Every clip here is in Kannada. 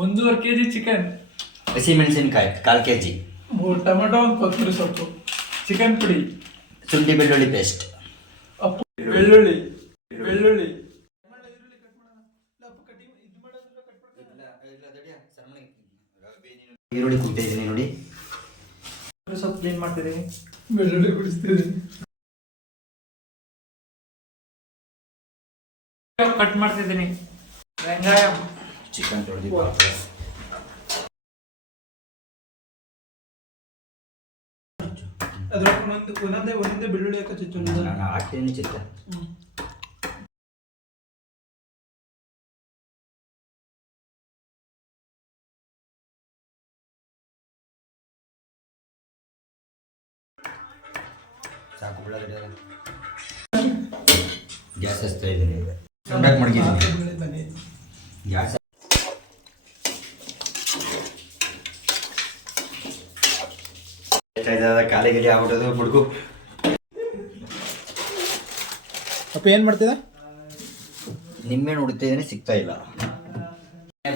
1.5 kg ಚಿಕನ್, ಹಸಿಮೆಣಸಿನಕಾಯಿ 1/4 kg, 3 ಟೊಮೆಟೊ, 1 ಕೊತ್ತಂಬರಿ ಸೊಪ್ಪು, ಚಿಕನ್ ಪುಡಿ, ಶುಂಠಿ ಬೆಳ್ಳುಳ್ಳಿ ಪೇಸ್ಟ್, ಬೆಳ್ಳುಳ್ಳಿ ಈರುಳ್ಳಿ ಕುಟ್ಟಿದ್ದೀನಿ ನೋಡಿ. ಸ್ವಲ್ಪ ಕ್ಲೀನ್ ಮಾಡ್ತಿದ್ದೀನಿ, ಬೆಳ್ಳುಳ್ಳಿ ಕುಡಿಸ್ತಿದ್ದೀನಿ, ಕಟ್ ಮಾಡ್ತಿದ್ದೀನಿ, ವೆಂಗಾಯ, ಚಿಕನ್ ತೊಳೆದು ಅದ್ರ ಒಂದೊಂದೇ ಬೆಳ್ಳುಳ್ಳಿ ಹಾಕಿ ನಾನು ಹಾಕ್ತೀನಿ ಚಿಕ್ಕ. ಸಾಕು ಬಿಡೋದು. ಗ್ಯಾಸ್ ಹಚ್ತಾ ಇದ್ದೀನಿ, ಸುಂಡಾಕ್ ಮಡಗಿದ್ದೀನಿ ಗ್ಯಾಸ್. ಕಾಲಿ ಗಿಲಿ ಆಗ್ಬಿಟ್ಟದು ಬುಡ್ಗು. ಅಪ್ಪ ಏನು ಮಾಡ್ತಿದ್ದ? ನಿಂಬೆಹಣ್ಣು ಹುಡುಕ್ತಾ ಇದ್ದೀನಿ, ಸಿಗ್ತಾ ಇಲ್ಲ.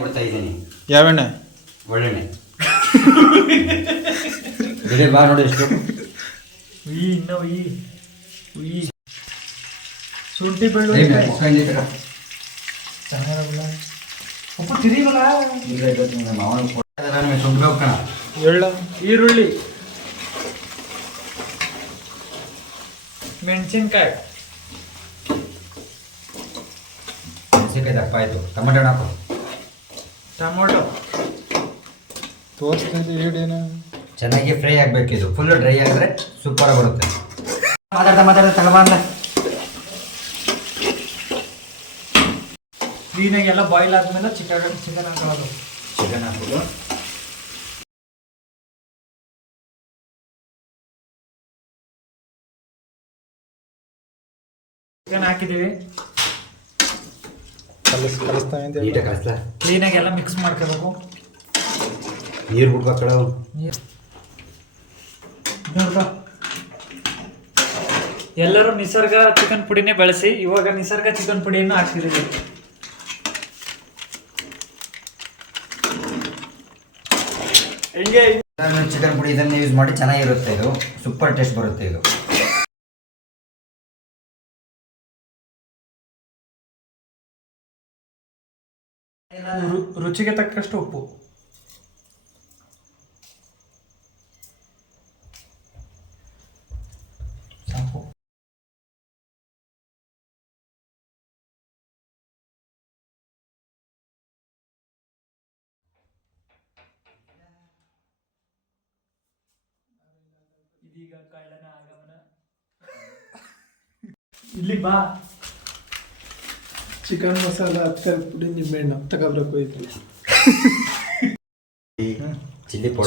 ಬಿಡ್ತಾ ಇದ್ದೀನಿ. ಯಾವ ಎಣ್ಣೆ? ಒಳ್ಳೆಣ್ಣೆ. ಬಿಡಿ ಬಾ ನೋಡಿ ಎಷ್ಟು. ಶುಂಠಿ ಬೆಳ್ಳುಳ್ಳಿ ಈರುಳ್ಳಿ, ಮೆಣಸಿನ್ಕಾಯಿ ದಪ್ಪ ಆಯ್ತು. ಟೊಮೆಟೊ ಹಾಕು. ಟೊಮೊಟೊ ತೋರಿಸ್ತಿದ್ದೆ ಈಡೇನು ಚೆನ್ನಾಗಿ ಫ್ರೈ ಆಗಬೇಕಿದು. ಫುಲ್ ಡ್ರೈ ಆಗಿದ್ರೆ ಸೂಪರ್ ಬರುತ್ತೆ. ಮಾತಾಡ್ತಾ ತಗೊಬಂದ ಕ್ಲೀನಾಗಿ ಎಲ್ಲ ಬಾಯ್ಲ್ ಆದ್ಮೇಲೆ ಚಿಕನ್ ಹಾಕೊಳ್ಳೋದು. ಚಿಕನ್ ಹಾಕೋದು. ಚಿಕನ್ ಹಾಕಿದ್ದೀವಿ, ಕಲಿಸ್ತಾ ನೀಟಾಗಿ ಕಲಿಸ್ತಾ ಕ್ಲೀನಾಗಿ ಎಲ್ಲ ಮಿಕ್ಸ್ ಮಾಡ್ಕೋಬೇಕು. ನೀರು ಬಿಡ್ಬೇಕು ಕಡೆ. ಎಲ್ಲರೂ ನಿಸರ್ಗ ಚಿಕನ್ ಪುಡಿನೇ ಬಳಸಿ. ಇವಾಗ ನಿಸರ್ಗ ಚಿಕನ್ ಪುಡಿಯನ್ನು ಹಾಕ್ತಿದ್ದೀವಿ. ಚಿಕನ್ ಪುಡಿ ಇದನ್ನು ಯೂಸ್ ಮಾಡಿ ಚೆನ್ನಾಗಿರುತ್ತೆ. ಇದು ಸೂಪರ್ ಟೇಸ್ಟ್ ಬರುತ್ತೆ. ಇದು ರುಚಿಗೆ ತಕ್ಕಷ್ಟು ಉಪ್ಪು, ಸಾಕು. ಇದೀಗ ಕಳ್ಳನ ಆಗಮನ. ಇಲ್ಲಿ ಬಾ. ಚಿಕನ್ ಮಸಾಲ, ಅಕ್ಕರ್ ಪುಡಿ, ನಿಂಬೆಹಣ್ಣು ತಗೋಬೇಕು.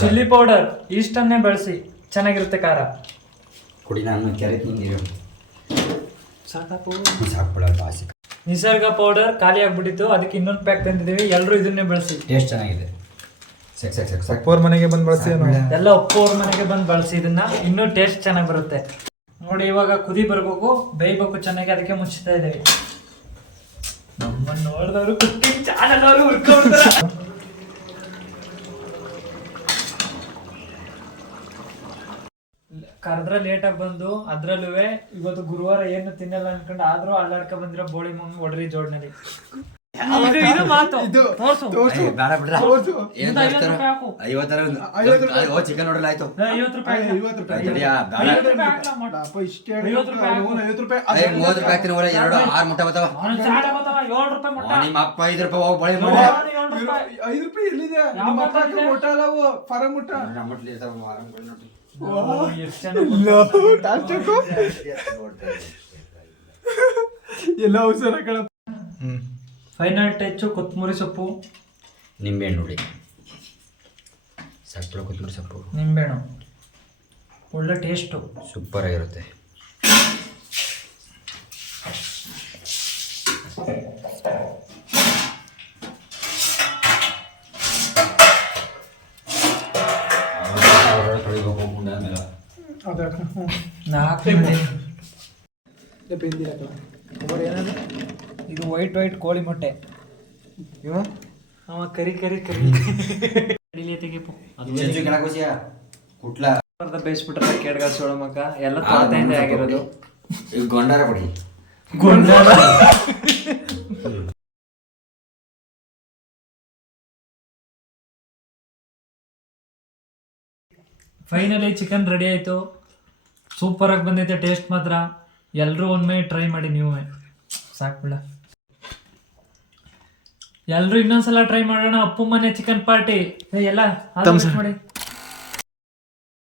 ಚಿಲ್ಲಿ ಪೌಡರ್ ಇಷ್ಟನ್ನೇ ಬಳಸಿ, ಚೆನ್ನಾಗಿರುತ್ತೆ ಖಾರ. ಕುಡಿ. ನಾನು ಕ್ಯಾರೆಟ್ ನೀರು ಸಾಕು. ಸಾಕ್ಬಿಡೋದು ಬಾಸಿ. ನಿಸರ್ಗ ಪೌಡರ್ ಖಾಲಿ ಆಗ್ಬಿಟ್ಟಿತ್ತು, ಅದಕ್ಕೆ ಇನ್ನೊಂದು ಪ್ಯಾಕ್ ತಂದಿದ್ದೀವಿ. ಎಲ್ಲರೂ ಇದನ್ನೇ ಬಳಸಿ. ಟೇಸ್ಟ್ ಚೆನ್ನಾಗಿದೆ. ಅಪ್ಪೋರ್ ಮನೆಗೆ ಬಂದು ಬಳಸಿ. ಎಲ್ಲ ಒಪ್ಪೋರ್ ಮನೆಗೆ ಬಂದು ಬಳಸಿ. ಇದನ್ನ ಇನ್ನೂ ಟೇಸ್ಟ್ ಚೆನ್ನಾಗಿ ಬರುತ್ತೆ ನೋಡಿ. ಇವಾಗ ಕುದಿ ಬರ್ಬೇಕು, ಬೇಯ್ಬೇಕು ಚೆನ್ನಾಗಿ, ಅದಕ್ಕೆ ಮುಚ್ಚುತ್ತಾ ಇದ್ದೀವಿ. ನಮ್ಮನ್ನು ನೋಡಿದವರು ಕುಕಿಂಗ್ ಚಾನಲ್ ಅವರು ಹುಡ್ಕೊಳ್ತಾರೆ. ಕರೆದ್ರೆ ಲೇಟಾಗಿ ಬಂದು ಅದ್ರಲ್ಲೂ ಇವತ್ತು ಗುರುವಾರ ಏನು ತಿನ್ನಲ್ಲ ಅನ್ಕೊಂಡು ಆದ್ರೂ ಅಲ್ಲಾಡ್ಕ ಬಂದಿರೋ ಬೋಳಿ ಮಮ್ಮಿ ಹೊಡ್ರಿ ಜೋಡ್ನಲ್ಲಿ. ಚಿಕನ್ ನೋಡಲ್ಲ ಆಯ್ತು. 50 ರೂಪಾಯಿ 30 ರೂಪಾಯಿ ಹಾಕ್ತೀನಿ. 6 ಮೊಟ್ಟೆ ಬರ್ತಾವ. ನಿಮ್ಮ ಅಪ್ಪ 5 ರೂಪಾಯಿ ಹೋಗಿ ಬಳೆ ಮಾಡಿ. 5 ರೂಪಾಯಿ ಎಲ್ಲಿದೆ? ಮೊಟ್ಟ ಅಲ್ಲವು ಫಾರಂ ಮೊಟ್ಟ. ಎಲ್ಲ ಅವಸರ ಕಣ. ಫೈನಲ್ ಟಚ್ ಕೊತ್ತಂಬರಿ ಸೊಪ್ಪು, ನಿಂಬೆಹಣ್ಣು ಹುಳಿ, ಸಕ್ಕರೆ, ಕೊತ್ತಂಬರಿ ಸೊಪ್ಪು, ನಿಂಬೆಹಣ್ಣು. ಒಳ್ಳೆ ಟೇಸ್ಟು, ಸೂಪರ್ ಆಗಿರುತ್ತೆ. ಇದು ವೈಟ್ ಕೋಳಿ ಮೊಟ್ಟೆ. ಅವ ಕರಿ ಕರಿ ಕರಿ ಅಡಿಲಿ ತೆಗಿಪು ಚೆಂಚು ಕೆಳಗೋಸಿಯ ಕುಟ್ಲ ಬೇಯಿಸ್ಬಿಟ್ರೆ ಕೇಡ್ಗ ಸೋಳಮಕ್ಕ ಎಲ್ಲ ತಾತೆಯಿಂದ ಆಗಿರೋದು ಈಗ ಗೊಂಡಾರ ಕೊಡಿ ಫೈನಲಿ ಚಿಕನ್ ರೆಡಿ ಆಯಿತು. ಸೂಪರಾಗಿ ಬಂದೈತೆ ಟೇಸ್ಟ್ ಮಾತ್ರ. ಎಲ್ಲರೂ ಒಮ್ಮೆ ಟ್ರೈ ಮಾಡಿ ನೀವು. ಸಾಕ್ಬಿಡ, ಎಲ್ಲರೂ ಇನ್ನೊಂದ್ಸಲ ಟ್ರೈ ಮಾಡೋಣ. ಅಪ್ಪು ಮನೆ ಚಿಕನ್ ಪಾರ್ಟಿ ಎಲ್ಲ ಮಾಡಿ.